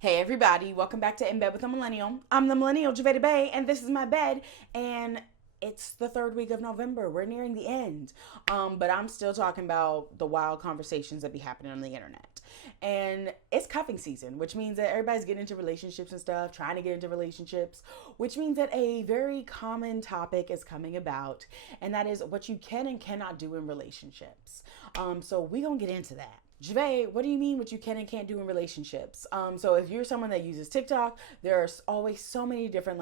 Hey everybody, welcome back to In Bed with a Millennial. I'm the Millennial Javeda Bay, and this is my bed. And it's the third week of November. We're nearing the end. But I'm still talking about the wild conversations that be happening on the internet. And it's cuffing season, which means that everybody's getting into relationships and stuff, trying to get into relationships, which means that a very common topic is coming about, and that is what you can and cannot do in relationships. So we gonna get into that. Jave, what do you mean what you can and can't do in relationships? So if you're someone that uses TikTok, there's always so many different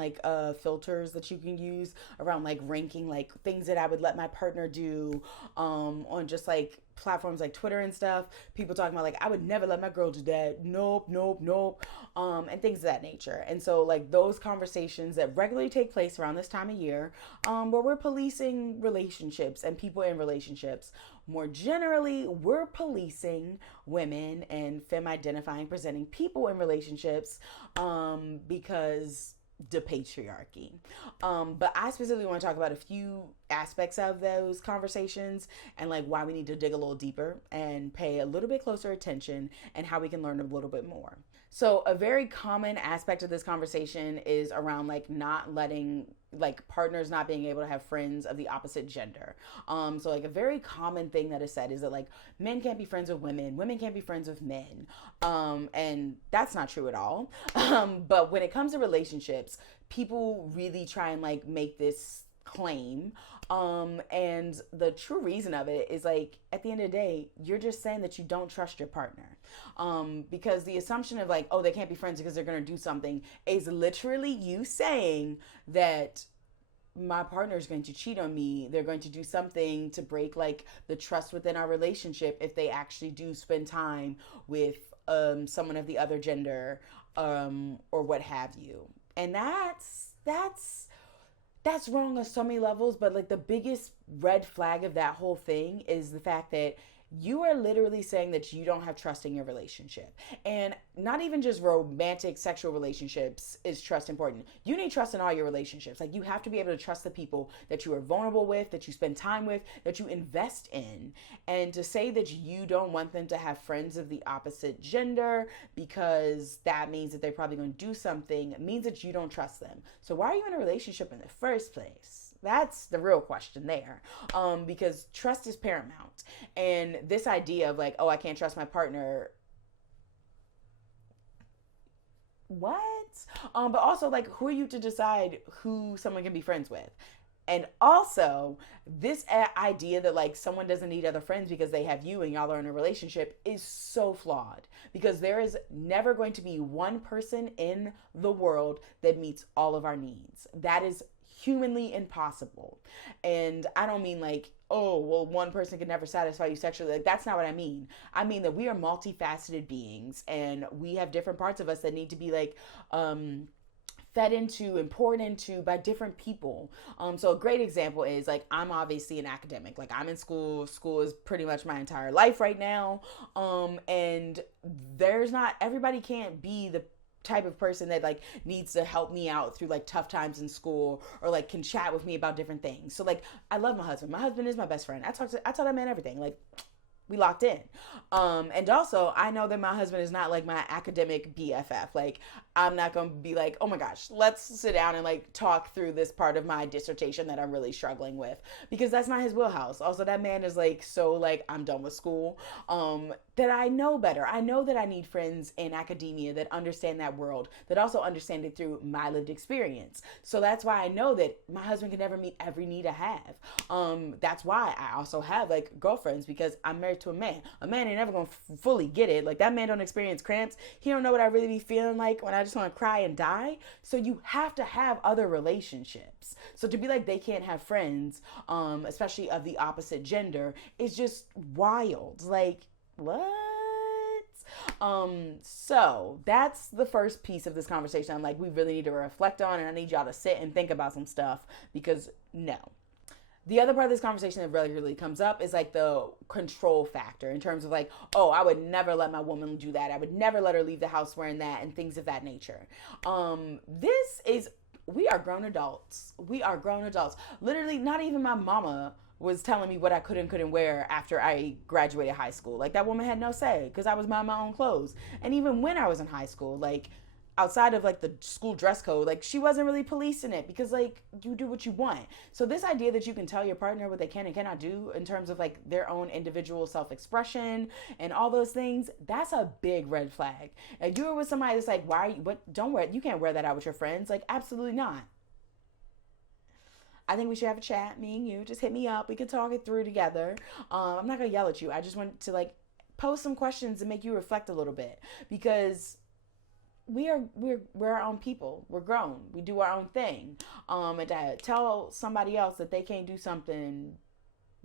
filters that you can use around like ranking like things that I would let my partner do on just like platforms like Twitter and stuff. People talking about like I would never let my girl do that. Nope, nope, nope. And things of that nature. And so like those conversations that regularly take place around this time of year, where we're policing relationships and people in relationships. More generally, we're policing women and femme identifying presenting people in relationships because the patriarchy. But I specifically want to talk about a few aspects of those conversations and like why we need to dig a little deeper and pay a little bit closer attention and how we can learn a little bit more. So a very common aspect of this conversation is around like not letting like partners not being able to have friends of the opposite gender. So like a very common thing that is said is that like men can't be friends with women, women can't be friends with men. And that's not true at all. But when it comes to relationships, people really try and like make this claim. And the true reason of it is like at the end of the day, you're just saying that you don't trust your partner. Because the assumption of like, oh, they can't be friends because they're gonna do something is literally you saying that my partner is going to cheat on me. They're going to do something to break like the trust within our relationship if they actually do spend time with someone of the other gender or what have you. And that's wrong on so many levels, but like the biggest red flag of that whole thing is the fact that you are literally saying that you don't have trust in your relationship. And not even just romantic sexual relationships is trust important. You need trust in all your relationships. Like you have to be able to trust the people that you are vulnerable with, that you spend time with, that you invest in. And to say that you don't want them to have friends of the opposite gender because that means that they're probably going to do something means that you don't trust them. So why are you in a relationship in the first place? That's the real question there. Because trust is paramount. And this idea of like, oh, I can't trust my partner. What? But also, like, who are you to decide who someone can be friends with? And also, this idea that like someone doesn't need other friends because they have you and y'all are in a relationship is so flawed. Because there is never going to be one person in the world that meets all of our needs. That is humanly impossible. And I don't mean like, oh, well, one person can never satisfy you sexually. Like, that's not what I mean. I mean that we are multifaceted beings and we have different parts of us that need to be like, fed into and poured into by different people. So a great example is like I'm obviously an academic. Like I'm in school. School is pretty much my entire life right now. And there's not everybody can't be the type of person that like needs to help me out through like tough times in school or like can chat with me about different things. So like I love my husband. My husband is my best friend. I tell that man everything. Like we locked in. And also I know that my husband is not like my academic BFF. Like I'm not going to be like, oh my gosh, let's sit down and like talk through this part of my dissertation that I'm really struggling with, because that's not his wheelhouse. Also, that man is like, so like I'm done with school. That I know better. I know that I need friends in academia that understand that world, that also understand it through my lived experience. So that's why I know that my husband can never meet every need I have. That's why I also have like girlfriends, because I'm married to a man. A man ain't never gonna fully get it. Like that man don't experience cramps. He don't know what I really be feeling like when I just want to cry and die. So you have to have other relationships. So to be like they can't have friends, especially of the opposite gender, is just wild. Like what? So that's the first piece of this conversation I'm like we really need to reflect on, and I need y'all to sit and think about some stuff, because no. The other part of this conversation that regularly comes up is like the control factor in terms of like, oh, I would never let my woman do that. I would never let her leave the house wearing that and things of that nature. This is we are grown adults. We are grown adults. Literally, not even my mama was telling me what I could and couldn't wear after I graduated high school. Like, that woman had no say because I was buying my own clothes. And even when I was in high school, like, outside of like the school dress code, like, she wasn't really policing it because, like, you do what you want. So this idea that you can tell your partner what they can and cannot do in terms of like their own individual self-expression and all those things, that's a big red flag. If you're with somebody that's like, why are you, what, don't wear, you can't wear that out with your friends, like, absolutely not. I think we should have a chat, me and you. Just hit me up. We can talk it through together. I'm not gonna yell at you. I just want to like pose some questions and make you reflect a little bit, because we're our own people. We're grown. We do our own thing. And to tell somebody else that they can't do something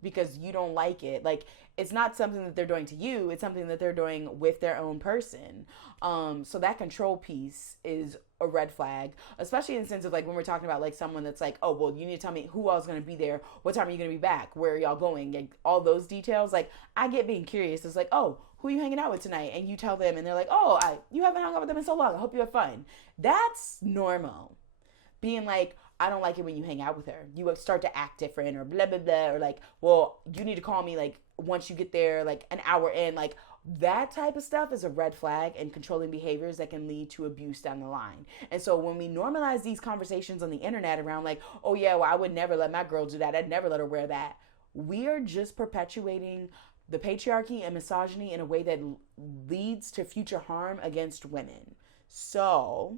because you don't like it, like, it's not something that they're doing to you, it's something that they're doing with their own person. So that control piece is a red flag, especially in the sense of like when we're talking about like someone that's like, oh, well, you need to tell me who else is going to be there, what time are you going to be back, where are y'all going, like, all those details. Like, I get being curious. It's like, oh, who are you hanging out with tonight? And you tell them and they're like, oh, you haven't hung out with them in so long, I hope you have fun. That's normal. Being like, I don't like it when you hang out with her, you start to act different, or blah blah blah, or like, well, you need to call me like once you get there, like an hour in, like, that type of stuff is a red flag and controlling behaviors that can lead to abuse down the line. And so when we normalize these conversations on the internet around like, oh yeah, well, I would never let my girl do that, I'd never let her wear that, we are just perpetuating the patriarchy and misogyny in a way that leads to future harm against women. So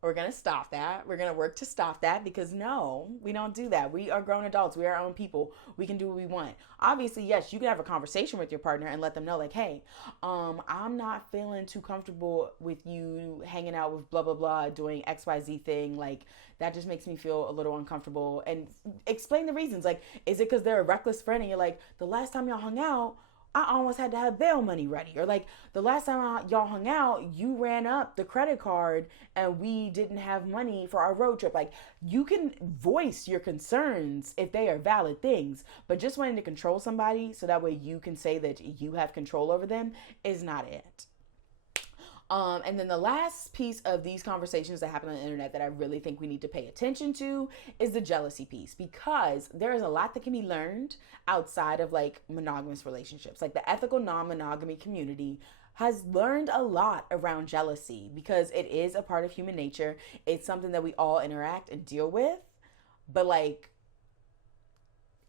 we're going to stop that. We're going to work to stop that, because no, we don't do that. We are grown adults. We are our own people. We can do what we want. Obviously, yes, you can have a conversation with your partner and let them know like, hey, I'm not feeling too comfortable with you hanging out with blah, blah, blah, doing XYZ thing. Like, that just makes me feel a little uncomfortable. And explain the reasons. Like, is it because they're a reckless friend and you're like, the last time y'all hung out, I almost had to have bail money ready. Or like, the last time y'all hung out, you ran up the credit card and we didn't have money for our road trip. Like, you can voice your concerns if they are valid things, but just wanting to control somebody so that way you can say that you have control over them is not it. And then the last piece of these conversations that happen on the internet that I really think we need to pay attention to is the jealousy piece, because there is a lot that can be learned outside of like monogamous relationships. Like, the ethical non-monogamy community has learned a lot around jealousy because it is a part of human nature. It's something that we all interact and deal with. But like,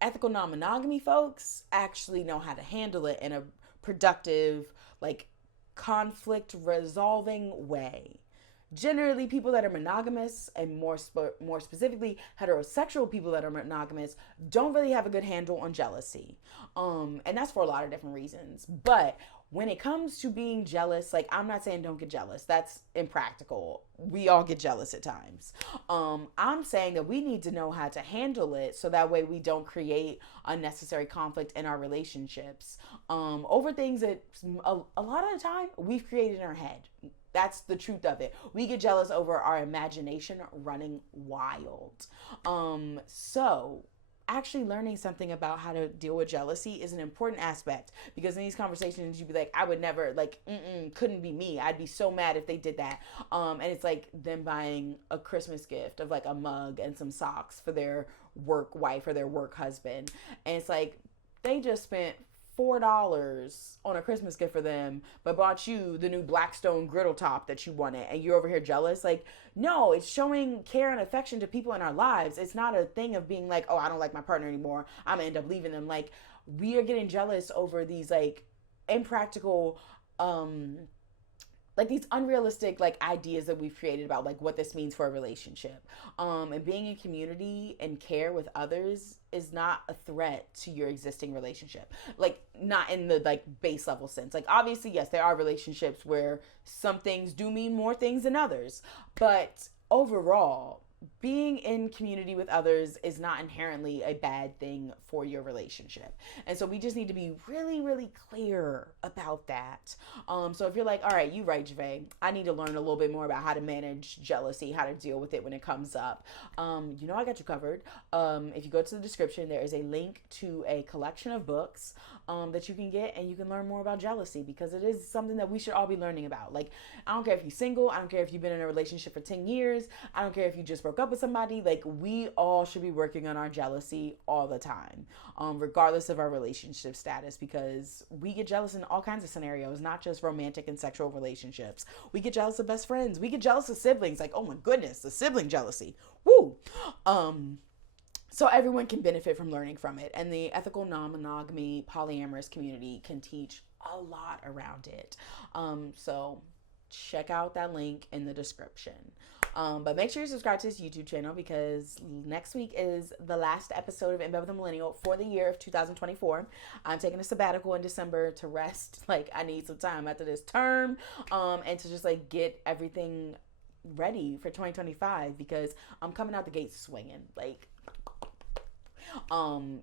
ethical non-monogamy folks actually know how to handle it in a productive, like, conflict resolving way. Generally, people that are monogamous, and more specifically heterosexual people that are monogamous, don't really have a good handle on jealousy. And that's for a lot of different reasons. But when it comes to being jealous, like, I'm not saying don't get jealous. That's impractical. We all get jealous at times. I'm saying that we need to know how to handle it so that way we don't create unnecessary conflict in our relationships over things that a lot of the time we've created in our head. That's the truth of it. We get jealous over our imagination running wild. So actually learning something about how to deal with jealousy is an important aspect, because in these conversations you'd be like, I would never, like, couldn't be me. I'd be so mad if they did that. And it's like them buying a Christmas gift of like a mug and some socks for their work wife or their work husband. And it's like, they just spent $4 on a Christmas gift for them, but bought you the new Blackstone griddle top that you wanted, and you're over here jealous. Like, no, it's showing care and affection to people in our lives. It's not a thing of being like, oh, I don't like my partner anymore, I'm gonna end up leaving them. Like, we are getting jealous over these like impractical like these unrealistic like ideas that we've created about like what this means for a relationship. And being in community and care with others is not a threat to your existing relationship. Like, not in the like base level sense. Like, obviously, yes, there are relationships where some things do mean more things than others, but overall, being in community with others is not inherently a bad thing for your relationship. And so we just need to be really, really clear about that. So if you're like, all right, you right, Jave, I need to learn a little bit more about how to manage jealousy, how to deal with it when it comes up. I got you covered. If you go to the description, there is a link to a collection of books that you can get, and you can learn more about jealousy, because it is something that we should all be learning about. Like, I don't care if you're single, I don't care if you've been in a relationship for 10 years, I don't care if you just broke up with somebody. Like, we all should be working on our jealousy all the time, regardless of our relationship status, because we get jealous in all kinds of scenarios, not just romantic and sexual relationships. We get jealous of best friends. We get jealous of siblings. Like, oh my goodness, the sibling jealousy. Woo! So everyone can benefit from learning from it. And the ethical non-monogamy polyamorous community can teach a lot around it. So check out that link in the description. But make sure you subscribe to this YouTube channel, because next week is the last episode of In Bed with a Millennial for the year of 2024. I'm taking a sabbatical in December to rest. Like, I need some time after this term, and to just like get everything ready for 2025, because I'm coming out the gate swinging. Like,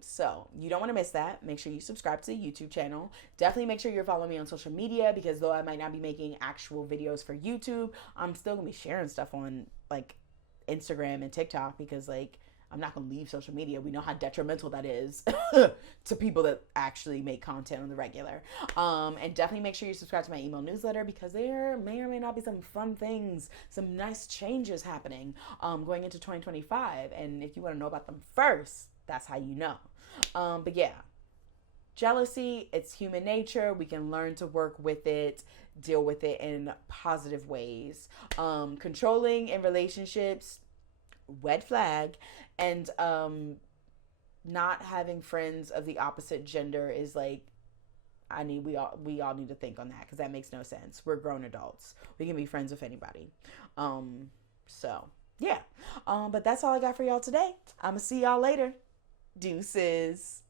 so you don't want to miss that. Make sure you subscribe to the YouTube channel. Definitely make sure you're following me on social media, because though I might not be making actual videos for YouTube, I'm still gonna be sharing stuff on like Instagram and TikTok, because like I'm not gonna leave social media. We know how detrimental that is to people that actually make content on the regular. And definitely make sure you subscribe to my email newsletter, because there may or may not be some fun things, some nice changes happening going into 2025. And if you want to know about them first, that's how you know. But yeah, jealousy, it's human nature. We can learn to work with it, deal with it in positive ways. Controlling in relationships, red flag. And not having friends of the opposite gender is like, we all need to think on that, because that makes no sense. We're grown adults. We can be friends with anybody. So yeah. But that's all I got for y'all today. I'm gonna see y'all later. Deuces.